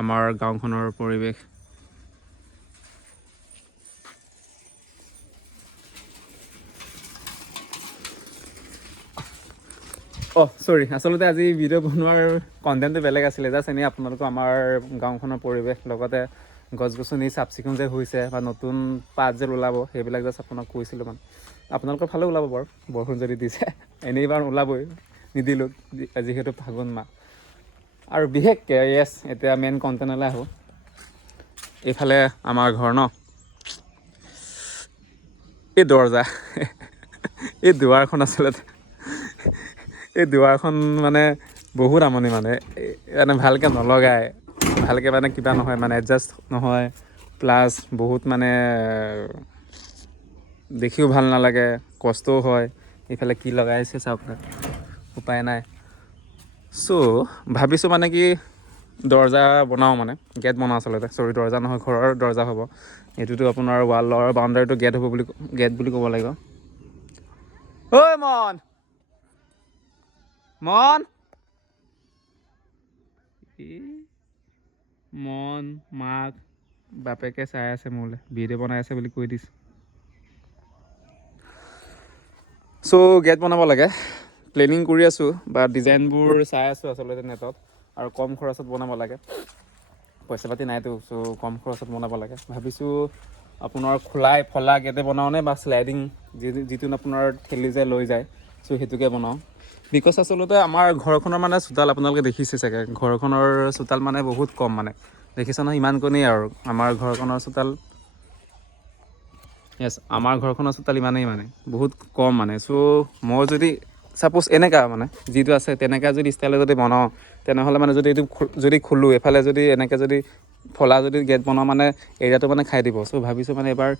আমাৰ গাঁওখনৰ পৰিৱেশ। সৰি আচলতে আজি ভিডিঅ' বনোৱাৰ কণ্টেণ্টটো বেলেগ আছিলে। জাষ্ট এনেই আপোনালোকক আমাৰ গাঁওখনৰ পৰিৱেশ লগতে গছ গছনি চাফ চিকুণ যে হৈছে বা নতুন পাত যে ওলাব সেইবিলাক জাষ্ট আপোনাক কৈছিলোঁ মানে। আপোনালোকৰ ফালে ওলাব বাৰু বৰষুণ যদি দিছে, এনেই বাৰু ওলাবই, নিদিলোঁ যিহেতু ফাগুণ মাহ। আৰু বিশেষকৈ য়েছ, এতিয়া মেইন কণ্টেণ্টলৈ আহোঁ। এইফালে আমাৰ ঘৰ ন, এই দৰজা এই দুৱাৰখন আচলতে এই দুৱাৰখন মানে বহুত আমনি মানে ভালকৈ নলগায়, ভালকৈ মানে কিবা নহয় মানে এডজাষ্ট নহয়, প্লাছ বহুত মানে দেখিও ভাল নালাগে, কষ্টও হয়। এইফালে কি লগাইছে চাওক, উপায় নাই। চ' ভাবিছোঁ মানে কি দৰজা বনাওঁ, মানে গেট বনাওঁ আচলতে। চৰি, দৰজা নহয়, ঘৰৰ দৰজা হ'ব। এইটোতো আপোনাৰ ৱালৰ বাউণ্ডাৰীটো গেট হ'ব বুলি, গেট বুলি ক'ব লাগিব। ঐ মন মন মন মাক বাপেকে চাই আছে মোলৈ, ভিডিঅ' বনাই আছে বুলি কৈ দিছে। চ' গেট বনাব লাগে, প্লেনিং কৰি আছোঁ বা ডিজাইনবোৰ চাই আছোঁ আচলতে নেটত। আৰু কম খৰচত বনাব লাগে, পইচা পাতি নাইতো। চ' কম খৰচত বনাব লাগে ভাবিছোঁ। আপোনাৰ ফলা গেটে বনাওঁনে বা শ্লাইডিং যিটো আপোনাৰ ঠেলি যে লৈ যায়, চ' সেইটোকে বনাওঁ। বিকজ আচলতে আমাৰ ঘৰখনৰ মানে চোতাল আপোনালোকে দেখিছে চাগে, ঘৰখনৰ চোতাল মানে বহুত কম মানে, দেখিছে নহয় ইমানকণেই আৰু আমাৰ ঘৰখনৰ চোতাল। য়েছ, আমাৰ ঘৰখনৰ চোতাল ইমানেই মানে বহুত কম মানে। চ' মই যদি ছাপ'জ এনেকুৱা মানে যিটো আছে তেনেকুৱা যদি ষ্টাইলত যদি বনাওঁ, তেনেহ'লে মানে যদি এইটো যদি খোলোঁ, এফালে যদি এনেকৈ যদি ফলা যদি গেট বনাওঁ মানে এৰিয়াটো মানে খাই দিব। চ' ভাবিছোঁ মানে এবাৰ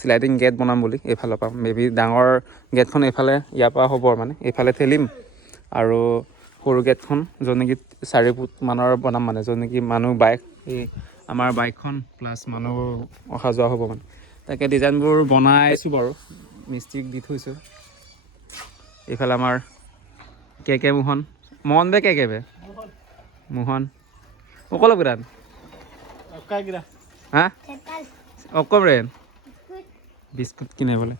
শ্লাইডিং গেট বনাম বুলি এইফালৰ পৰা। মে বি ডাঙৰ গেটখন এইফালে ইয়াৰ পৰা হ'ব মানে, এইফালে ঠেলিম। আৰু সৰু গেটখন য'ত নেকি 4 ফুট মানৰ বনাম মানে, য'ত নেকি মানুহ আমাৰ বাইকখন প্লাছ মানুহ অহা যোৱা হ'ব মানে। তাকে ডিজাইনবোৰ বনাইছোঁ বাৰু, মিস্ত্ৰীক দি থৈছোঁ। এইফালে আমাৰ মোহন বে বে মোহন অকল বিৰাট হা অকল বিস্কুট কিনে বোলে।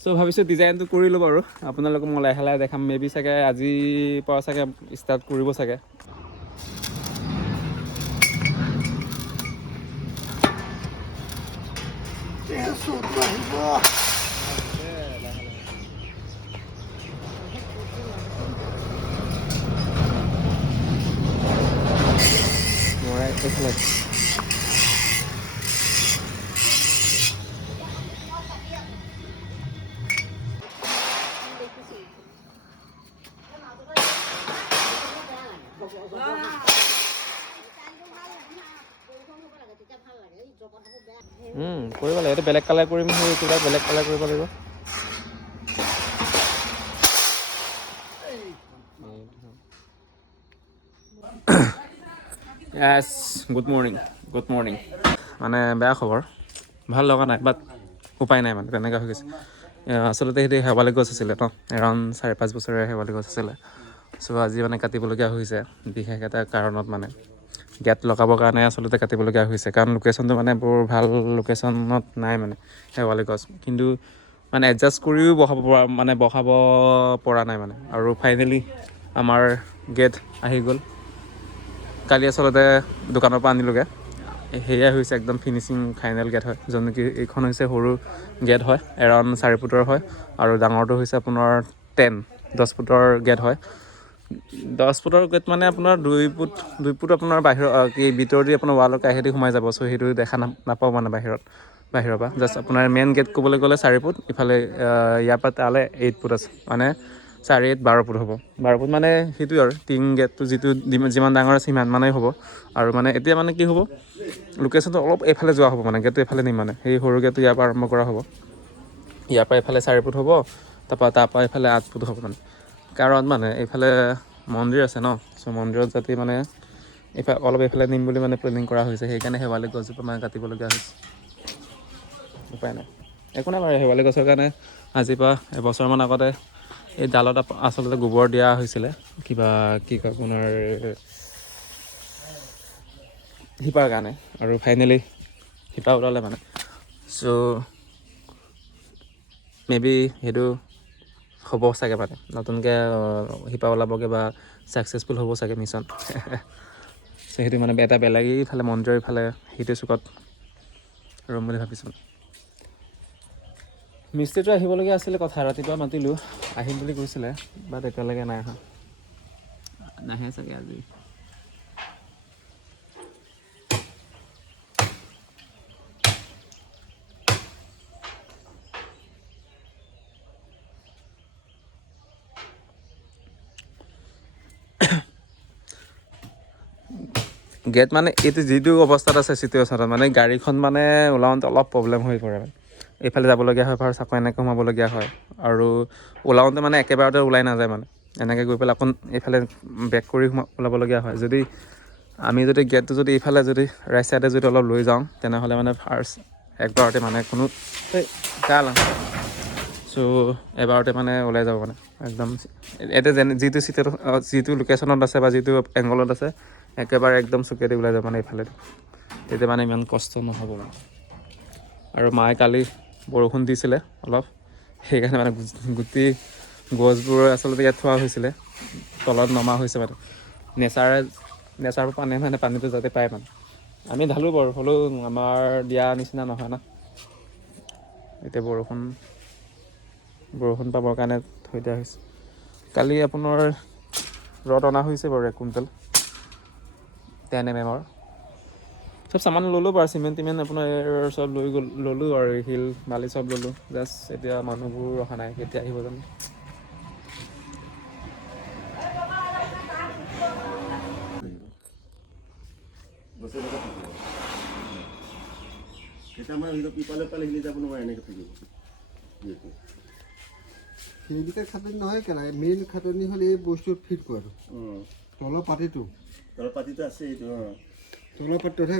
চ' ভাবিছোঁ ডিজাইনটো কৰিলোঁ বাৰু, আপোনালোকক মই লাহে লাহে দেখাম। মে বি চাগে আজিৰ পৰা চাগে ষ্টাৰ্ট কৰিব চাগে। কৰিব লাগে, এইটো বেলেগ কালাৰ কৰিম, সেই কিবা বেলেগ কালাৰ কৰিব লাগিব। য়েছ, গুড মৰ্ণিং। মানে বেয়া খবৰ, ভাল লগা নাই, বাট উপায় নাই মানে তেনেকুৱা হৈ গৈছে। আচলতে সেইটো শেৱালি গছ আছিলে ন, এৰাউণ্ড 4-5 বছৰীয়া শেৱালি গছ আছিলে। চ' আজি মানে কাটিবলগীয়া হৈছে বিশেষ এটা কাৰণত, মানে গেট লগাবৰ কাৰণে আচলতে কাটিবলগীয়া হৈছে। কাৰণ লোকেশ্যনটো মানে বৰ ভাল লোকেশ্যনত নাই মানে শেৱালি গছ, কিন্তু মানে এডজাষ্ট কৰিও বহাব পৰা নাই মানে। আৰু ফাইনেলি আমাৰ গেট আহি গ'ল। কালি আচলতে দোকানৰ পৰা আনিলোগৈ, সেয়াই হৈছে একদম ফিনিচিং ফাইনেল গেট হয়। য'ত নেকি এইখন হৈছে সৰু গেট হয়, এৰাউণ্ড 4 ফুটৰ হয়। আৰু ডাঙৰটো হৈছে আপোনাৰ 10 ফুটৰ গেট হয়। 10 ফুটৰ গেট মানে আপোনাৰ 2 ফুট আপোনাৰ ভিতৰত দি আপোনাৰ ৱালৰ কাষেদি সোমাই যাব। চ' সেইটো দেখা নাপাব মানে বাহিৰৰ পৰা। জাষ্ট আপোনাৰ মেইন গেট ক'বলৈ গ'লে 4 ফুট, ইফালে ইয়াৰ পৰা তালৈ 8 ফুট আছে, মানে 4, 8, 12 ফুট হ'ব। 12 ফুট মানে সেইটোৱে আৰু টিং গেটটো যিটো যিমান ডাঙৰ আছে সিমান মানেই হ'ব। আৰু মানে এতিয়া মানে কি হ'ব, লোকেশ্যনটো অলপ এইফালে যোৱা হ'ব মানে, গেটটো এইফালে নিম মানে, সেই সৰু গেটটো ইয়াৰ পৰা আৰম্ভ কৰা হ'ব। ইয়াৰ পৰা এইফালে 4 ফুট হ'ব, তাৰপৰা এইফালে 8 ফুট হ'ব মানে। কাৰণ মানে এইফালে মন্দিৰ আছে ন, চ' মন্দিৰত যাতে মানে এইফালে নিম বুলি মানে প্লেনিং কৰা হৈছে। সেইকাৰণে শেৱালি গছজোপা মানে কাটিবলগীয়া হৈছে, উপায় নাই। একো নাই বাৰু, শেৱালি গছৰ কাৰণে আজিৰ পৰা এবছৰমান আগতে এই ডালত আচলতে গোবৰ দিয়া হৈছিলে, কিবা কি কয় আপোনাৰ শিপাৰ কাৰণে আৰু ফাইনেলি শিপা ওলালে মানে চ' মে বি সেইটো হ'ব চাগে মানে নতুনকৈ শিপা ওলাবগৈ বা ছাকচেছফুল হ'ব চাগে মিছন চ' সেইটো মানে এটা বেলেগ ইফালে মন্দিৰৰ ইফালে সেইটো চুকত ৰুম বুলি ভাবিছোঁ মিস্ত্ৰীটো আহিবলগীয়া আছিলে কথা ৰাতিপুৱা মাতিলোঁ আহিম বুলি কৈছিলে বাট এতিয়ালৈকে নাই অহা নাহে চাগে আজি গেট মানে এইটো যিটো অৱস্থাত আছে চিটুৱেশ্যনত মানে গাড়ীখন মানে ওলাওঁতে অলপ প্ৰব্লেম হৈ পৰে মানে এইফালে যাবলগীয়া হয় ভাৰ চাকৌ এনেকৈ সোমাবলগীয়া হয় আৰু ওলাওঁতে মানে একেবাৰতে ওলাই নাযায় মানে এনেকৈ গৈ পেলাই অকণ এইফালে বেক কৰি ওলাবলগীয়া হয় যদি আমি যদি গেটটো যদি এইফালে যদি ৰাইট ছাইডে যদি অলপ লৈ যাওঁ তেনেহ'লে মানে ফাৰ্ষ্ট একবাৰতে মানে কোনো কাল চ' এবাৰতে মানে ওলাই যাব মানে একদম এতিয়া যিটো চিটত যিটো লোকেশ্যনত আছে বা যিটো এংগলত আছে একেবাৰে একদম চুকেদি ওলাই যাব মানে এইফালে তেতিয়া মানে ইমান কষ্ট নহ'ব মানে আৰু মায়ে কালি বৰষুণ দিছিলে অলপ সেইকাৰণে মানে গোটেই গছবোৰ আচলতে ইয়াত থোৱা হৈছিলে তলত নমা হৈছে মানে নেচাৰৰ পানী মানে পানীটো যাতে পায় মানে আমি ঢালোঁ বাৰু হ'লেও আমাৰ দিয়া নিচিনা নহয় না এতিয়া বৰষুণ পাবৰ কাৰণে থৈ দিয়া হৈছে কালি আপোনাৰ ৰদ অনা হৈছে বাৰু 1 কুইণ্টেল 10 mm চব সামান ল'লোঁ বাৰু চিমেণ্ট আপোনাৰ চব ল'লোঁ আৰু শিল বালি চব ল'লোঁ জাষ্ট এতিয়া মানুহবোৰ অহা নাই কেতিয়া আহিব জানো সেইকেইটা খাটনি নহয় কেনে মেইন খাটনি হ'ল এই বস্তুত ফিট কৰাটো তলৰ পাতিটো আছে এইটো তলৰ পাতিটোহে